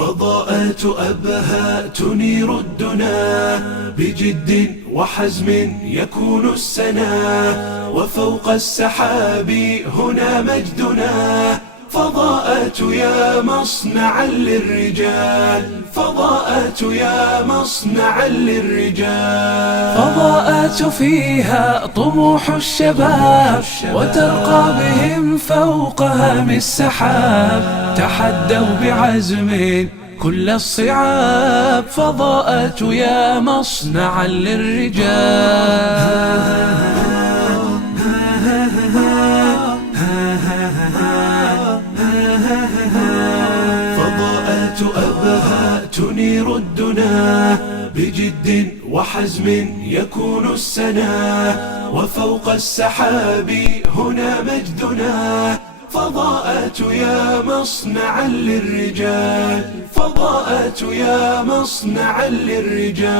فضاءات أبهى تنير الدنا، بجد وحزم يكون السنا، وفوق السحاب هنا مجدنا. فضاءات يا مصنعا للرجال، فضاءات يا مصنعا للرجال. فضاءات فيها طموح الشباب، وترقى بهم فوق هام السحاب. تحدوا بعزم كل الصعاب، فضاءات يا مصنعا للرجال. فضاءات أبهى تنير الدنا، بجد وحزم يكون السنا، وفوق السحاب هنا مجدنا. فضاءات يا مصنعا للرجال، فضاءات يا مصنعا للرجال.